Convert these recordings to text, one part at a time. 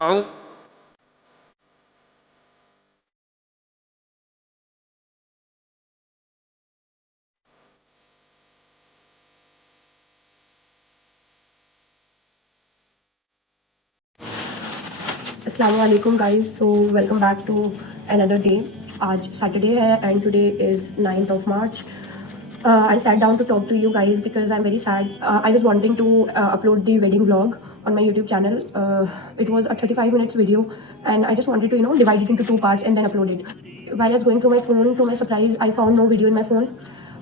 How? अस्सलाम वालेकुम guys, so welcome back to another day. आज सैटरडे है and today is 9th of March. I sat down to talk to you guys because I'm very sad. I was wanting to upload the wedding vlog on my YouTube channel. It was a 35 minutes video and I just wanted to divide it into two parts and then upload it. While I was going through my phone, to my surprise, I found no video in my phone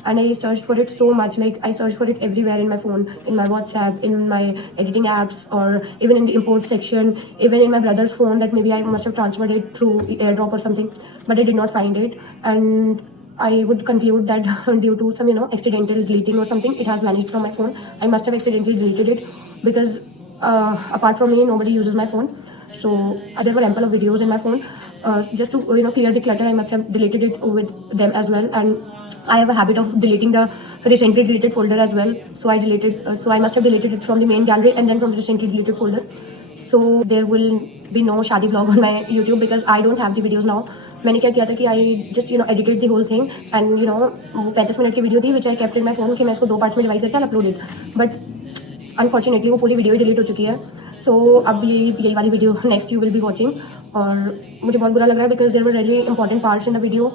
and I searched for it so much. Like I searched for it everywhere in my phone, in my WhatsApp, in my editing apps, or even in the import section, even in my brother's phone that maybe I must have transferred it through AirDrop or something, but I did not find it. And I would conclude that due to some accidental deleting or something, it has vanished from my phone. I must have accidentally deleted it because apart from me, nobody uses my phone. So there were ample of videos in my phone. Just to clear the clutter, I must have deleted it with them as well. And I have a habit of deleting the recently deleted folder as well. So I must have deleted it from the main gallery and then from the recently deleted folder. So there will be no शादी vlog on my YouTube because I don't have the videos now. मैंने क्या किया था कि I just edited the whole thing and वो 35 मिनट की video थी which I kept in my phone कि मैं इसको दो पार्ट्स में डिवाइड करके I'll upload it. But unfortunately वो पूरी वीडियो ही डिलीट हो चुकी है. सो अब यही वाली video next you will be watching. और मुझे बहुत बुरा लग रहा है because there were really important parts in the video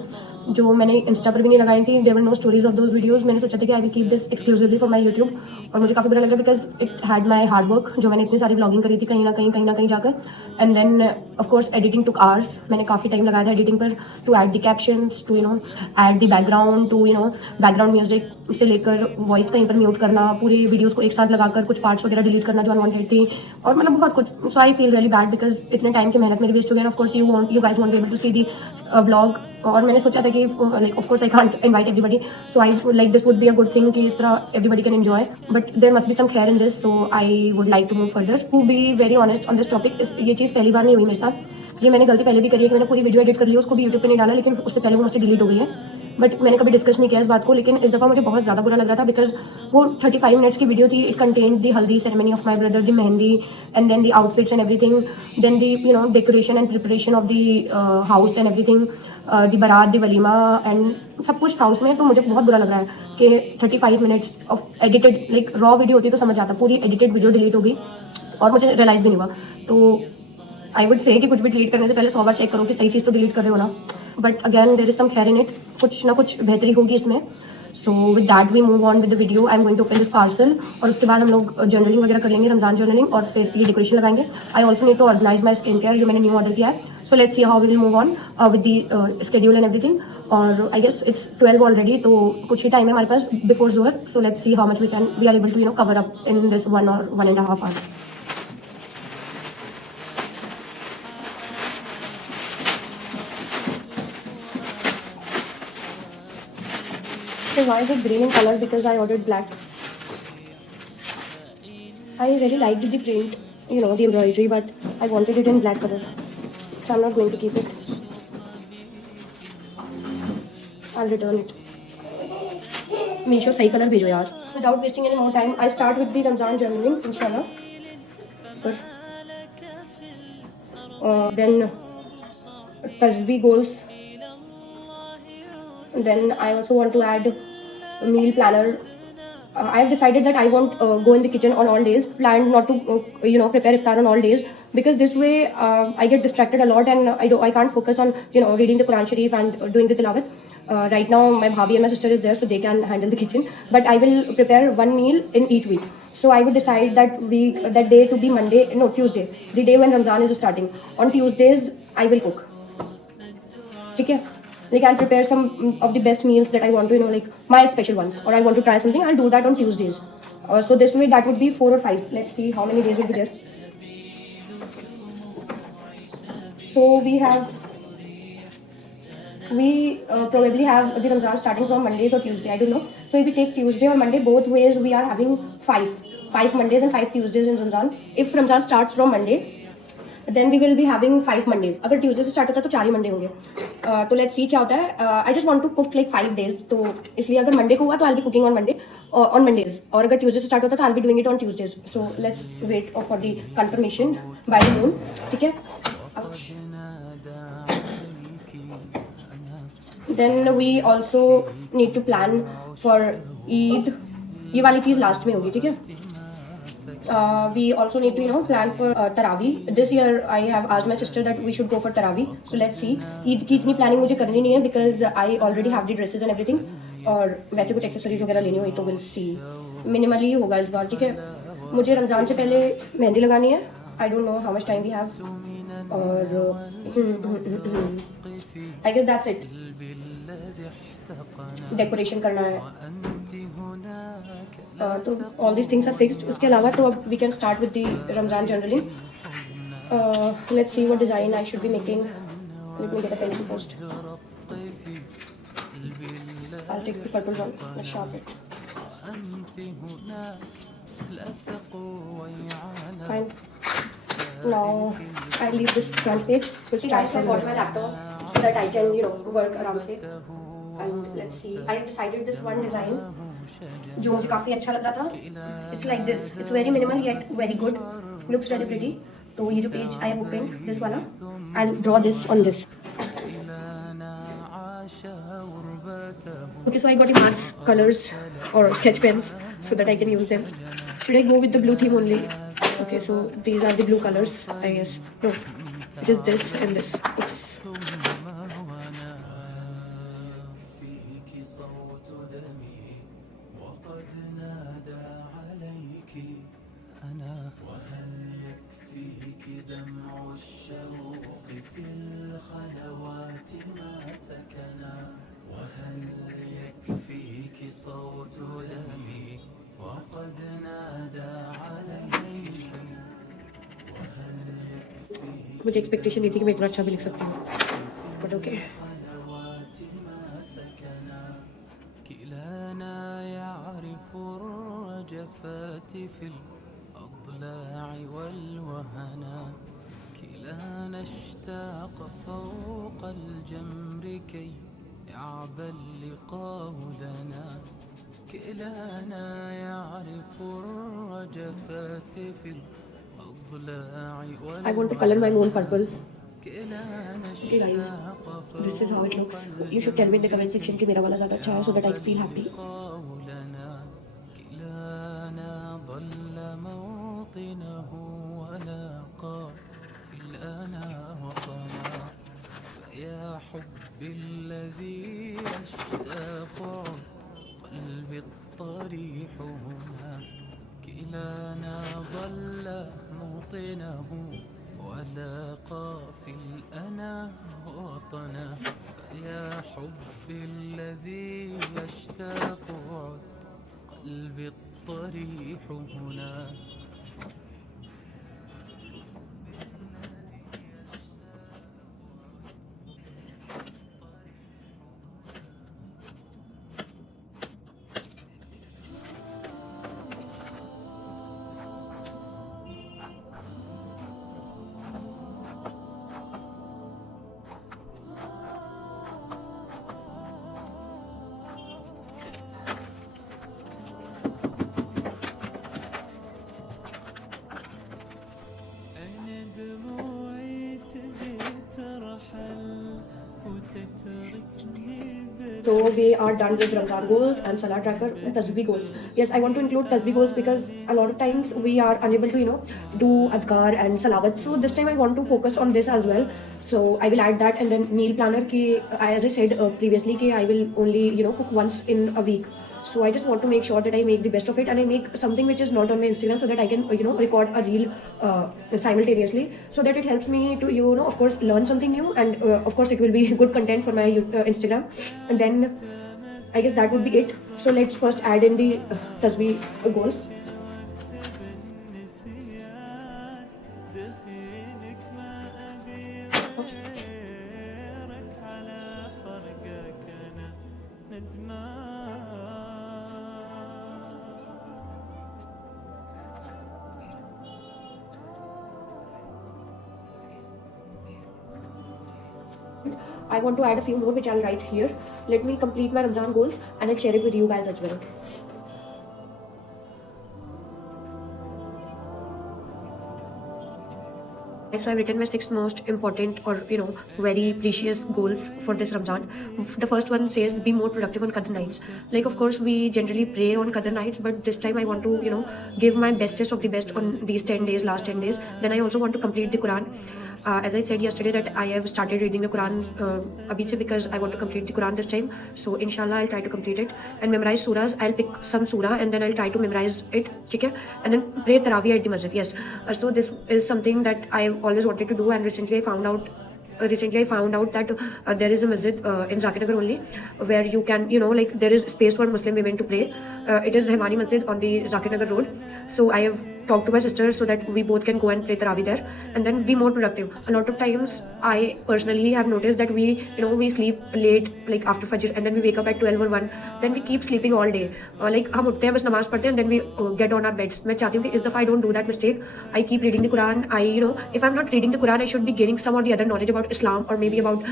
जो मैंने इंस्टा पर भी नहीं लगाई थी. There were no stories of those videos. मैंने सोचा था कि I will keep this exclusively for my YouTube. और मुझे काफ़ी बुरा लग रहा है because it had my hard work जो मैंने इतनी सारी ब्लॉगिंग करी थी कहीं ना कहीं जाकर. And then of course editing took hours. मैंने काफ़ी टाइम लगाया था एडिटिंग पर to add the captions, to add the background, to background music से लेकर वॉइस कहीं पर म्यूट करना, पूरी वीडियोस को एक साथ लगाकर कुछ पार्ट्स वगैरह डिलीट करना जो अनवांटेड थी, और मतलब बहुत कुछ. So I feel really bad because इतने टाइम की मेहनत मेरी वेस्ट हो गई. Of course you guys won't be able to see the blog. और मैंने सोचा था कि like of course I can't invite everybody, so I like this would be a good thing कि इस तरह everybody can enjoy. But there must be some care in this, so I would like to move further. To be very honest on this topic, ये चीज़ पहली बार नहीं हुई मेरे साथ. ये मैंने गलती पहले भी करी है कि मैंने पूरी वीडियो एडिट कर ली, उसको भी यूट्यूब पे नहीं डाला, लेकिन उससे पहले वो मुझसे डिलीट हो गई है. बट मैंने कभी डिस्कस नहीं किया इस बात को. लेकिन इस दफ़ा मुझे बहुत ज़्यादा बुरा लग रहा था बिकॉज वो 35 मिनट्स की वीडियो थी. It contains the haldi ceremony of my brother, the mehndi, and then the outfits and everything, then the decoration and preparation of the house and everything, the baraat, the walima, and सब कुछ था उसमें. तो मुझे बहुत बुरा लग रहा है कि 35 minutes of edited, like raw video होती तो समझ आता, पूरी एडिटेड वीडियो डिलीट हो गई और मुझे रियलाइज़ भी नहीं हुआ. तो आई वुड से कि कुछ भी डिलीट करने से पहले 100 बार चेक करो कि सही चीज़ तो डिलीट कर रहे हो ना. But again there is some खैर इन इट, कुछ ना कुछ बेहतरी होगी इसमें. So with that we move on with the video. I am going to open this parcel और उसके बाद हम लोग जर्नलिंग वगैरह कर लेंगे, रमजान जर्नलिंग, और फिर ये डेकोरेशन लगाएंगे. I also need to organize my skin care जो मैंने न्यू ऑर्डर किया है. So let's see how we will move on with the schedule and everything. और आई गेस इट्स 12 ऑलरेडी, तो कुछ ही टाइम है हमारे पास बिफोर जोहर. So let's see how much we are able to cover up in this 1 or 1.5 hours. So why is it green in color? Because I ordered black. I really liked the print, the embroidery, but I wanted it in black color. So I'm not going to keep it. I'll return it. Meesho सही color भेजो यार. Without wasting any more time, I start with the Ramzan journaling, inshallah. Then tasbih goals. Then I also want to add a meal planner. I've decided that I won't go in the kitchen on all days. Planned not to, prepare iftar on all days, because this way I get distracted a lot and I can't focus on reading the Quran Sharif and doing the tilawat. Right now my bhabhi and my sister is there, so they can handle the kitchen. But I will prepare one meal in each week. So I would decide that day to be Tuesday, the day when Ramzan is starting. On Tuesdays I will cook. Okay? Like I'll prepare some of the best meals that I want to, like my special ones, or I want to try something. I'll do that on Tuesdays. So this way that would be 4 or 5. Let's see how many days will be there. So we probably have the Ramzan starting from Mondays or Tuesday. I don't know. So if we take Tuesday or Monday, both ways we are having five Mondays and 5 Tuesdays in Ramzan. If Ramzan starts from Monday, then we will be having 5 Mondays. अगर Tuesday से start होता है तो 4 ही मंडे होंगे. तो let's see क्या होता है. I just want to cook like 5 days. तो इसलिए अगर मंडे को हुआ तो I will be cooking on Monday, on Mondays, और अगर Tuesday से start होता तो I'll be doing it on Tuesdays. So let's wait for the confirmation by the moon. ठीक है? Ouch. Then we also need to plan for Eid. ये वाली चीज़ लास्ट में होगी, ठीक है? We also need to plan for Taraweeh. This year I have asked my sister that we should go for Taraweeh. So let's see. Eid की इतनी प्लानिंग मुझे करनी नहीं है because I already have the dresses and everything. और वैसे कुछ एक्सेसरीज वगैरह लेनी हुई तो विल सी. मिनिमली होगा इस बार, ठीक है? मुझे रमज़ान से पहले मेहंदी लगानी है. I don't know how much time we have. और I guess that's it. Decoration करना है. तो all this things are fixed. उसके अलावा तो अब we can start with the Ramzan journaling. Let's see what design I should be making. Let me get a pencil first. I'll take the purple one. Let's sharpen it. Fine. Now I leave this front page. See guys, I bought my laptop so that I can work around it. And let's see. I have decided this one design जो मुझे काफ़ी अच्छा लग रहा था. It's like this. It's very minimal yet very good. Looks really pretty. तो ये जो page I have opened, this वाला, I'll draw this on this. Okay, so I got the mark colors or sketch pens so that I can use them. Should I go with the blue theme only? Okay, so these are the blue colors, I guess. No, it is this and this. Oops. मुझे एक्सपेक्टेशन नहीं थी कि मैं इतना अच्छा भी लिख सकती हूँ, but okay. كلانا اشتاق فوق الجمر كي يعبى اللقاء لنا كلانا يعرف الرجفات في الأضلاع والوهنا. I want to color my own purple. Okay guys, this is how it looks. You should tell me in the comment section कि मेरा वाला ज़्यादा अच्छा है so that I feel happy. كلانا ضل موطنه ولاقى في الأنا وطنا فيا حبي الذي يشتاق قلبي الطريح هنا كلانا ضل موطنه ولاقى في الأنا وطنا فيا حبي الذي يشتاق قلبي الطريح هنا. So we are done with Ramadan goals and Salah tracker and Tasbih goals. Yes, I want to include Tasbih goals because a lot of times we are unable to do adhkar and salawat. So this time I want to focus on this as well. So I will add that, and then meal planner ki, as I said previously, ki I will only cook once in a week. So I just want to make sure that I make the best of it and I make something which is not on my Instagram so that I can record a reel simultaneously, so that it helps me to of course learn something new, and of course it will be good content for my Instagram. And then I guess that would be it. So let's first add in the Tasbih goals. I want to add a few more which I'll write here. Let me complete my Ramzan goals and I'll share it with you guys as well. so I've written my 6 most important or very precious goals for this Ramzan. The first one says be more productive on Qadr nights. Like of course we generally pray on Qadr nights, but this time I want to give my bestest of the best on these 10 days, last 10 days. Then I also want to complete the Quran. As I said yesterday that I have started reading the Quran abhi se, because I want to complete the Quran this time. So inshallah I'll try to complete it and memorize surahs. I'll pick some surah and then I'll try to memorize it, okay? And then pray Tarawih at the masjid. Yes. So this is something that I've always wanted to do, and recently I found out that there is a masjid in Zakir Nagar only, where you can like there is space for Muslim women to pray. It is Rahmani Masjid on the Zakir Nagar road. So I have talked to my sister so that we both can go and pray Tarawih there and then be more productive. A lot of times I personally have noticed that we sleep late, like after Fajr, and then we wake up at 12 or 1, then we keep sleeping all day. Like हम उठते हैं बस नमाज पढ़ते हैं and then we get on our beds. मैं चाहती हूँ कि इस दफ़ा I don't do that mistake. I keep reading the Quran. If I'm not reading the Quran, I should be gaining some or the other knowledge about Islam, or maybe about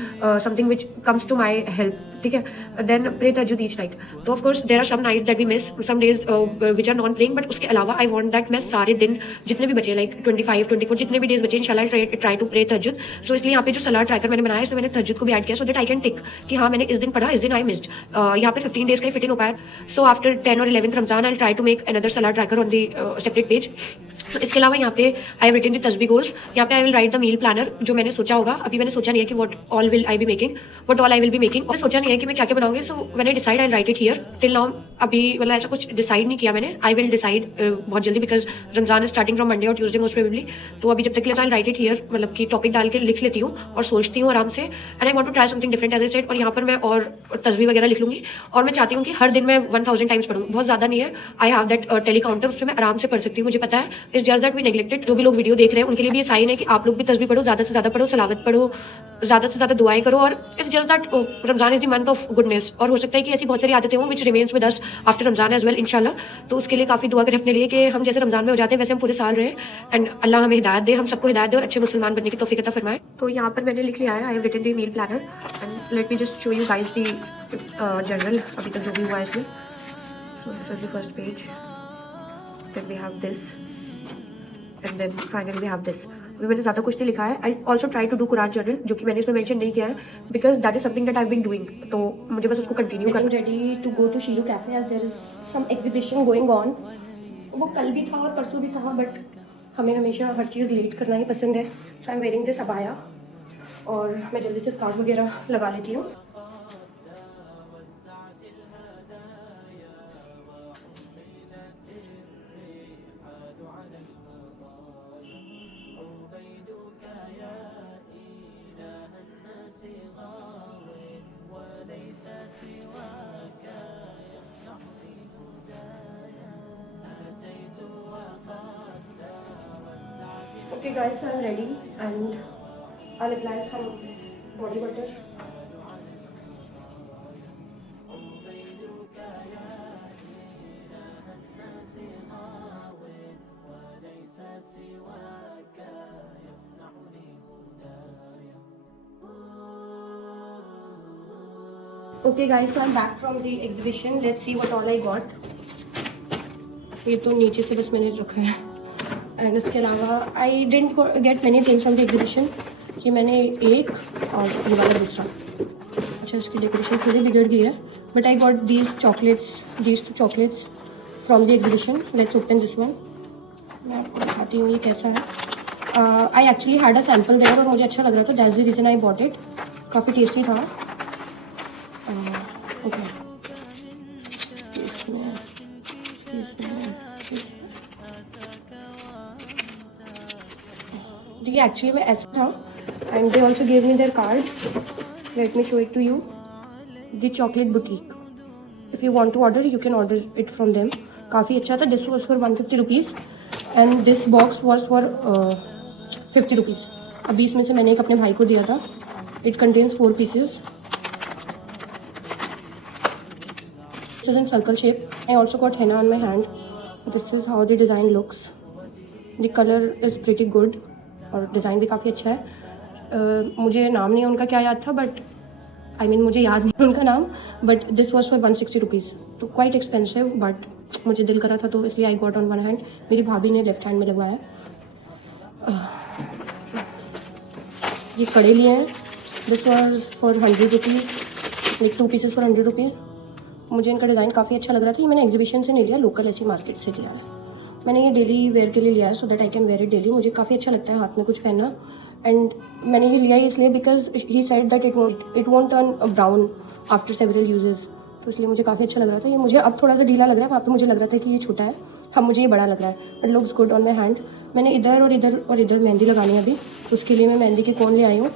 something which comes to my help. ठीक है? Then pray tahajjud each night. So of course there are some nights that we miss, some days which are non-praying, but उसके अलावा I want that मैं सारे दिन जितने भी बचे, like 25, 24 जितने भी डेज बचे, इंशाल्लाह try to pray tahajjud. So इसलिए यहाँ पे जो सलाह ट्रैकर मैंने बनाया है, इसमें मैंने tahajjud को भी ऐड किया, so that I can tick कि हाँ मैंने इस दिन पढ़ा, इस दिन I missed. यहाँ पे 15 days का ही फिट इन हो पाया. So after 10 or 11th Ramzan I'll try to make another salah tracker on the separate page. तो इसके अलावा यहाँ पे आई हैव रिटन द तस्बीह गोल्स. यहाँ पे I will write the meal planner, जो मैंने सोचा होगा. अभी मैंने सोचा नहीं है कि what all I will be making, और सोचा नहीं है कि मैं क्या क्या बनाऊंगी. So when I decide I right it here. Till now अभी मतलब ऐसा कुछ डिसाइड नहीं किया मैंने. आई विल डिसाइड बहुत जल्दी, बिकॉज Ramzan is starting from Monday और ट्यूसडे मोस्ट प्रोबेबली. तो अभी जब तक के लिए तो आई राइट इट हियर, मतलब कि टॉपिक डाल के लिख लेती हूँ और सोचती हूँ आराम से. And I want to try something different as I said. और यहाँ पर मैं और तस्वीर वगैरह लिख लूंगी, और मैं चाहती हूँ कि हर दिन मैं 1000 टाइम्स पढ़ूँ. बहुत ज्यादा नहीं है. I have that tally counter, उसमें मैं आराम से पढ़ सकती हूँ, मुझे पता है. It's just that we neglected. जो भी लोग वीडियो देख रहे हैं उनके लिए भी ये साइन है कि आप लोग भी तस्बीह पढ़ो, ज्यादा से ज्यादा पढ़ो, सलावत पढ़ो, ज्यादा से ज्यादा दुआएं करो. और it's just that Ramzan is the month of goodness. और हो सकता है कि ऐसी बहुत सारी आदतें हों which remains with us after Ramzan as well इंशाल्लाह. तो उसके लिए काफी दुआ करें अपने लिए कि हम जैसे रमजान में हो जाते हैं वैसे हम पूरे साल रहे. एंड अल्लाह हमें हिदायत दे, हम सबको हिदायत दे और अच्छे मुसलमान बनने की तौफीक अता फरमाए. तो यहाँ पर मैंने लिख लिया है, I have written the meal planner. And let me just show you guys the journal अभी तक जो भी हुआ है इसमें. So this is the first page. Then we have this and then finally we have this. अभी मैंने ज़्यादा कुछ नहीं लिखा है. I also try to do Quran journal, जो कि मैंने इसमें मेंशन नहीं किया है, because that is something that I been doing. तो मुझे बस उसको कंटिन्यू करना. Ready to go to Sheeru cafe as there is some exhibition going on. वो कल भी था और परसों भी था, बट हमें हमेशा हर चीज़ लेट करना ही पसंद है. So I am wearing this अबाया, और मैं जल्दी से स्कार्फ वगैरह लगा लेती हूँ. Okay guys, so I'm ready and I'll apply some body butter. Okay guys, so I'm back from the exhibition. Let's see what all I got. ये तो नीचे से बस मैंने रखा है. एंड उसके अलावा I didn't get many things from the exhibition. ये मैंने एक और ये वाला दूसरा. अच्छा, इसकी डेकोरेशन थोड़ी बिगड़ गई है, but I got these two chocolates from the exhibition. Let's open this one. मैं आपको दिखाती हूँ ये कैसा है. I actually had a sample there और मुझे अच्छा लग रहा था, that's the reason I bought it. काफ़ी टेस्टी था. ओके, ये एक्चुअली में ऐसा था. And they also give me their card. Let me show it to you. The chocolate boutique. If you want to order you can order it from them. काफ़ी अच्छा था. This was for 150 rupees and this box was for 50 rupees. अभी इसमें से मैंने एक अपने भाई को दिया था. It contains 4 pieces. This is in circle shape. I also got henna on my hand. This is how the design looks. The color is pretty good. और डिज़ाइन भी काफ़ी अच्छा है. मुझे नाम नहीं है उनका क्या याद था, बट मुझे याद नहीं है उनका नाम. बट दिस वॉज फॉर 160 रुपीज़. तो क्वाइट एक्सपेंसिव, बट मुझे दिल करा था तो इसलिए I got on one hand. मेरी भाभी ने लेफ्ट हैंड में लगवाया. ये कड़े लिए हैं, this for 100 rupees, like 2 pieces for 100 रुपीज़। मुझे इनका डिज़ाइन काफ़ी अच्छा लग रहा था। ये मैंने एग्जीबिशन से नहीं लिया, लोकल ऐसी मार्केट से लिया है। मैंने ये डेली वेयर के लिए लिया है, so that I can wear it daily. मुझे काफ़ी अच्छा लगता है हाथ में कुछ पहनना। एंड मैंने ये लिया है इसलिए because he said that it won't turn brown after several uses, तो इसलिए मुझे काफ़ी अच्छा लग रहा था। ये मुझे अब थोड़ा सा ढीला लग रहा है, वहाँ पे मुझे लग रहा था कि ये छोटा है, अब मुझे ये बड़ा लग रहा है, but looks good on my hand. मैंने इधर और इधर और इधर मेहंदी लगानी है अभी, तो उसके लिए मैं मेहंदी के कोन ले आई हूँ।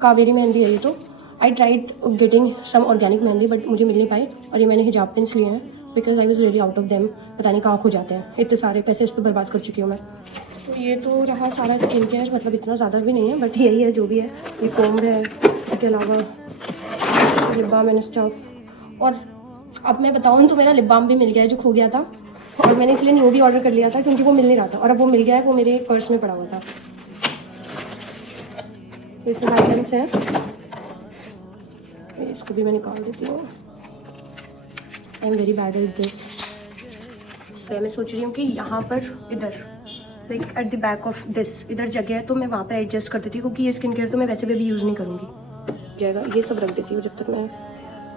कावेरी मेहंदी है ये। तो I tried getting some organic mehndi, but मुझे मिल नहीं पाई। और ये मैंने हिजाब पिन्स लिए हैं because I was really out of them. पता नहीं कहाँ खो जाते हैं, इतने सारे पैसे इस पर बर्बाद कर चुकी हूँ मैं। तो ये तो रहा सारा स्किन केयर, मतलब इतना ज़्यादा भी नहीं है, बट यही है जो भी है। ये कोम्ब है, इसके अलावा लिप बाम एंड स्टफ। और अब मैं बताऊँ तो मेरा लिप बाम भी मिल गया है जो खो गया था, और मैंने इसलिए न्यू भी ऑर्डर कर लिया था क्योंकि वो मिल नहीं रहा था, और अब वो मिल गया है। वो मेरे पर्स में पड़ा हुआ था। तो इसमें आइटम्स हैं, इसको भी मैं निकाल देती हूँ। I am very bad at this. मैं सोच रही हूँ कि यहाँ पर इधर like at the back of this इधर जगह है, तो मैं वहाँ पे एडजस्ट कर देती हूँ, क्योंकि ये स्किन केयर तो मैं वैसे भी यूज़ नहीं करूँगी। जाएगा ये सब रख देती हूँ जब तक मैं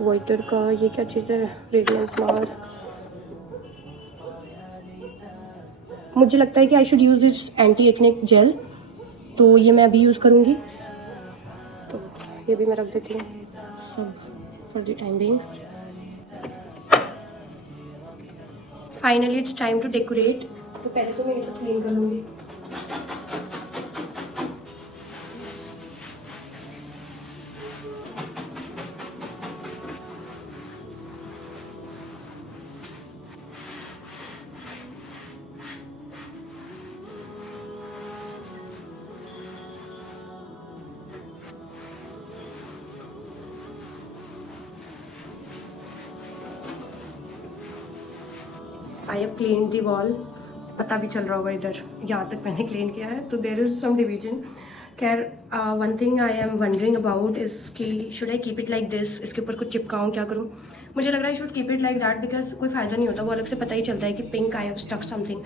वाइटर का ये क्या चीज़ है, रेडियंस मास्क। मुझे लगता है कि I should use this anti acne gel, तो ये मैं अभी यूज़ करूँगी। तो ये भी मैं रख देती हूँ सब for the time being. Finally it's time to decorate. तो पहले तो मैं ये सब क्लीन कर लूँगी। I have clean the wall. पता भी चल रहा होगा इधर, यहाँ तक मैंने क्लीन किया है, तो देर इज़ सम डिवीजन। खैर one thing I am wondering about is कि should I keep it like this, इसके ऊपर कुछ चिपकाऊँ, क्या करूँ। मुझे लग रहा है should keep it like that, because कोई फ़ायदा नहीं होता, वो अलग से पता ही चलता है कि pink I have stuck something.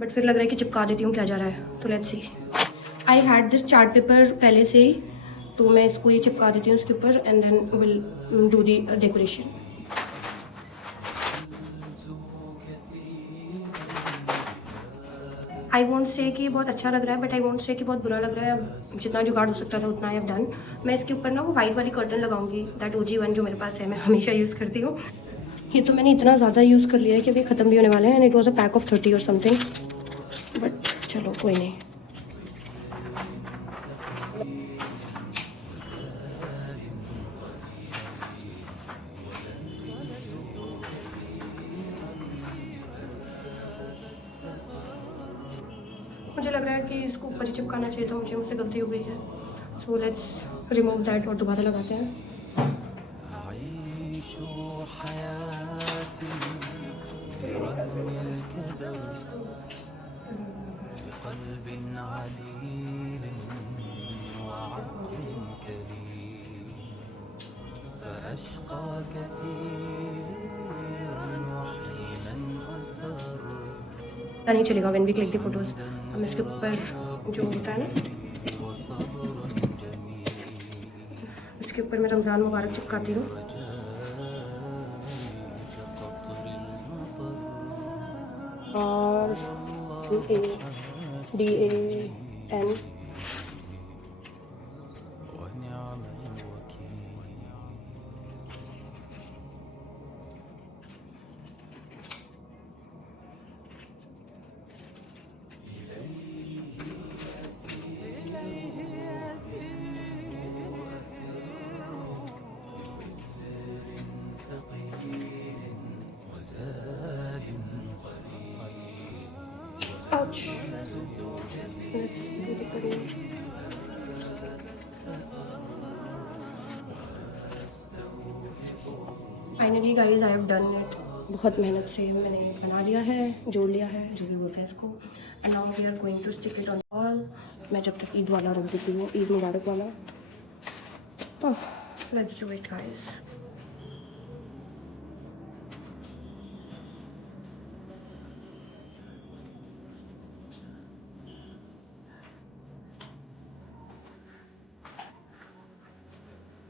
But फिर लग रहा है कि चिपका देती हूँ, क्या जा रहा है। तो let's see. I had this chart paper पहले से ही, तो मैं इसको ये चिपका देती हूँ उसके ऊपर, and then will do the decoration. I won't say कि बहुत अच्छा लग रहा है, बट आई वोंट से कि बहुत बुरा लग रहा है। अब जितना जुगाड़ हो सकता था उतना आई हैव डन। मैं इसके ऊपर ना वो वाइट वाली कर्टन लगाऊंगी, दैट ओजी वन जो मेरे पास है, मैं हमेशा यूज़ करती हूँ। ये तो मैंने इतना ज़्यादा यूज़ कर लिया है कि अभी ख़त्म भी होने वाले हैं, and it was a pack of 30 और समथिंग, बट चलो कोई नहीं। मुझे लग रहा है कि इसको ऊपर ही चिपकाना चाहिए था, मुझसे गलती हो गई है। सो लेट्स रिमूव दैट और दोबारा लगाते हैं। पता नहीं चलेगा when we click the photos. अब मैं इसके ऊपर जो होता है ना, इसके ऊपर मैं रमज़ान मुबारक चिपकाती हूँ। और DAN ouch. Let's do the career. Finally guys I have done it. बहुत मेहनत से मैंने बना लिया है, जोड़ लिया है, जो भी बोलते हैं इसको। And now we are going to stick it on wall. मैं जब तक ईद वाला रख देती हूँ, ईद मुबारक वाला। तो लेट्स डू इट गाइज।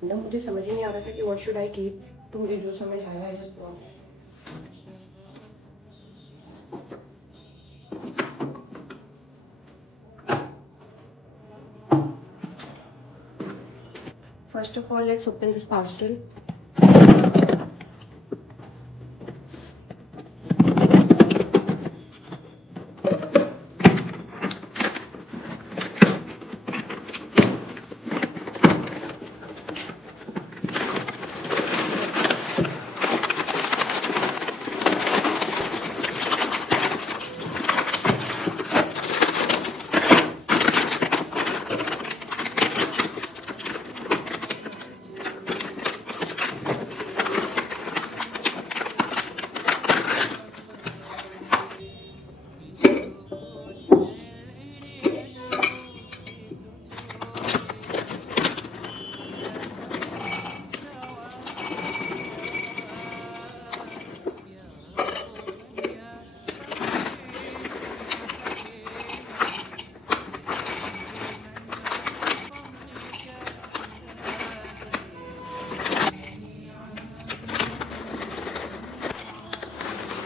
ना मुझे समझ ही नहीं आ रहा था कि व्हाट शुड आई कीप, तो मुझे जो समझ आया I just bought. First of all, let's open this parcel.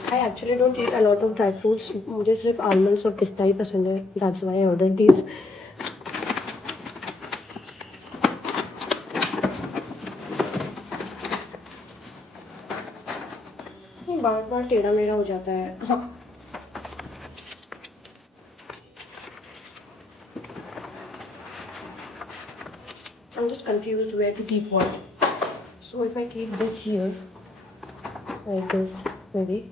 I actually don't eat a lot of dry fruits. मुझे सिर्फ almonds और पिस्ता ही पसंद है. That's why I ordered these. ये बार बार टेढ़ा मेढ़ा हो जाता है. हाँ. I'm just confused where to keep what. So if I keep this here, like this, maybe.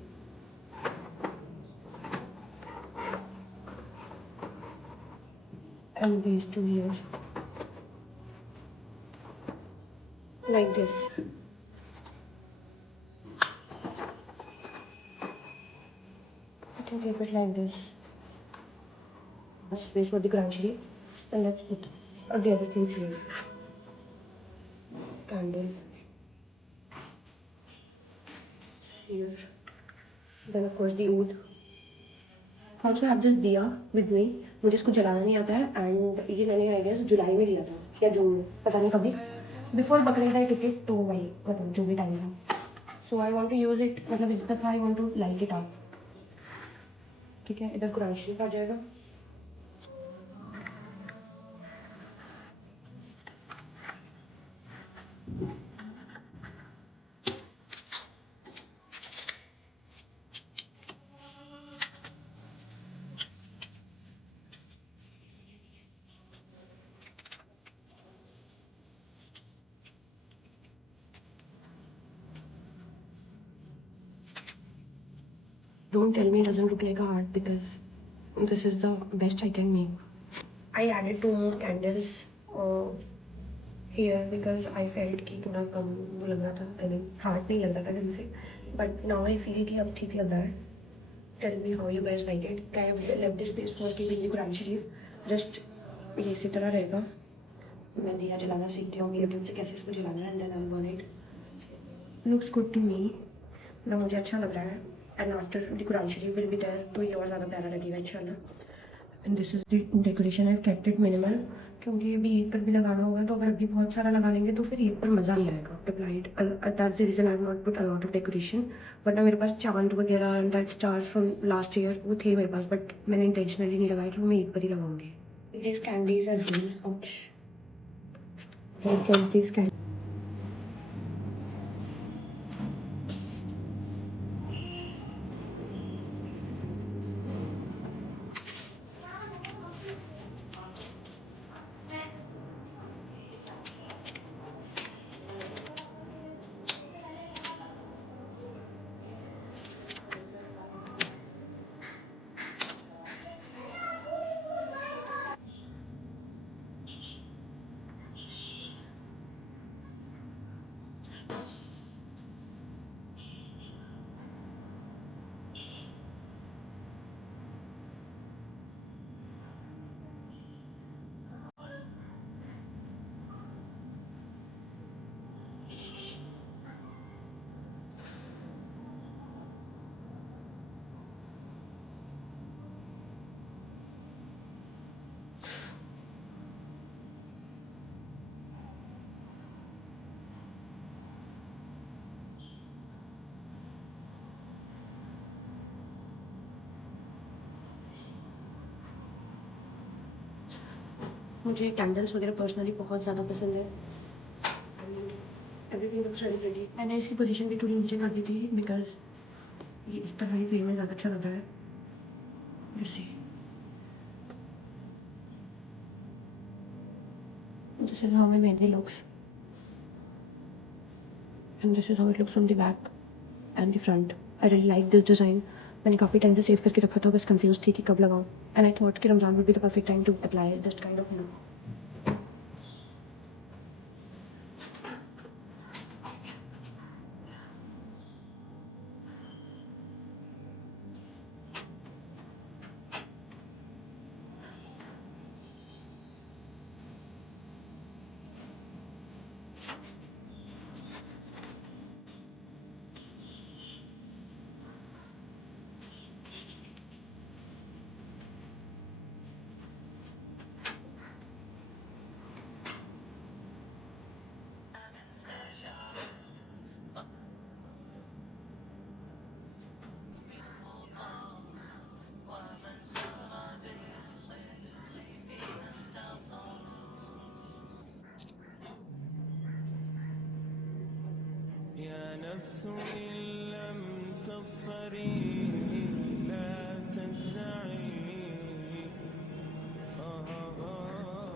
And these two here. Like this. I can keep it like this. Space for the crunchy. And let's put the other things here. Candle. Here. Then of course the oud. Also have this diya with me. मुझे इसको जलाना नहीं आता है and ये मैंने I guess जुलाई में लिया था या जून में, पता नहीं कभी. Before Bakrid I tick it, तो वही मतलब जो भी टाइम था. So I want to use it, मतलब इस दफा I want to light it up. ठीक है, इधर कुरान शरीफ आ जाएगा. Don't tell me it doesn't look like a heart because this is the best I can make. I added 2 more candles here because I felt कि थोड़ा कम वो लग रहा था. I mean heart नहीं लग रहा था ढंग से. But now I feel कि अब ठीक लग रहा है. Tell me how you guys like it. I have left this space for keeping the Quran Sharif. Just ये इसी तरह रहेगा. मैं दिया जलाना सीखती हूँ यूट्यूब से कैसे इसको जलाना है and then I'll burn it. Looks good to me. ना मुझे अच्छा लग रहा है. And after the Quran Sharif will be there, तो ये और ज़्यादा प्यारा लगेगा इंशाल्लाह. And this is the decoration. I've kept it minimal क्योंकि अभी ईद पर भी लगाना होगा, तो अगर अभी बहुत सारा लगा लेंगे तो फिर ईद पर मज़ा नहीं आएगा. Applied. That's the reason I've not put a lot of decoration. वरना मेरे पास चांद वगैरह and that stars from last year वो थे मेरे पास, but मैंने intentionally नहीं लगाया क्योंकि मैं ईद पर ही लगाऊंगी. These candies are done. Ouch. I kept these candies. मुझे कैंडल्स वगैरह पर्सनली बहुत ज़्यादा पसंद है। Everything looks very pretty. मैंने इसकी पोजीशन भी थोड़ी नीचे कर दी थी बिकॉज ये इस तरह ही फ्रेम में ज़्यादा अच्छा लगता है। जैसे this is how my mehndi looks and this is how it looks from the back and the front. I really like this design. मैंने काफ़ी टाइम से सेव करके रखा था, बस कंफ्यूज थी कि कब लगाऊं एंड आई थॉट कि Ramzan would be the perfect time to apply this kind of look. يا نفس إن لم تظفري لا تجزعي.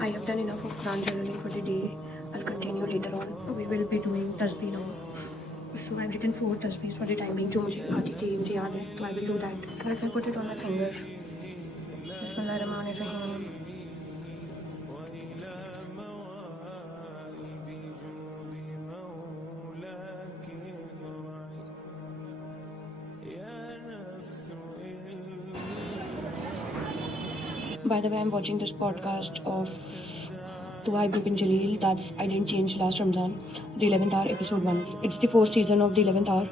I have done enough of Quran journaling for the day. I'll continue later on. We will be doing tasbih now. So I've written 4 tasbihs for the time being जो मुझे आती थी, मुझे याद है, तो I will do that. First I put it on my finger. Bismillahirrahmanirrahim. وإلى موائد جود مولاك ارعي. يا نفس By the way, I'm watching this podcast of Tuhaib bin Jalil. That's I Didn't Change Last Ramzan, the 11th hour, episode 1. It's the 4th season of the 11th hour,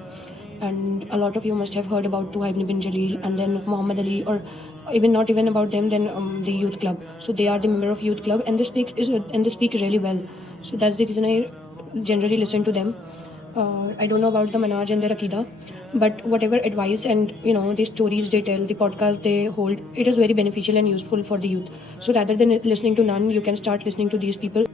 and a lot of you must have heard about Tuhaib bin Jalil and then Muhammad Ali, or even not even about them, then the youth club. So they are the member of youth club, and they speak really well. So that's the reason I generally listen to them. I don't know about the Manhaj and their Akida, but whatever advice and the stories they tell, the podcast they hold, it is very beneficial and useful for the youth. So rather than listening to none, you can start listening to these people.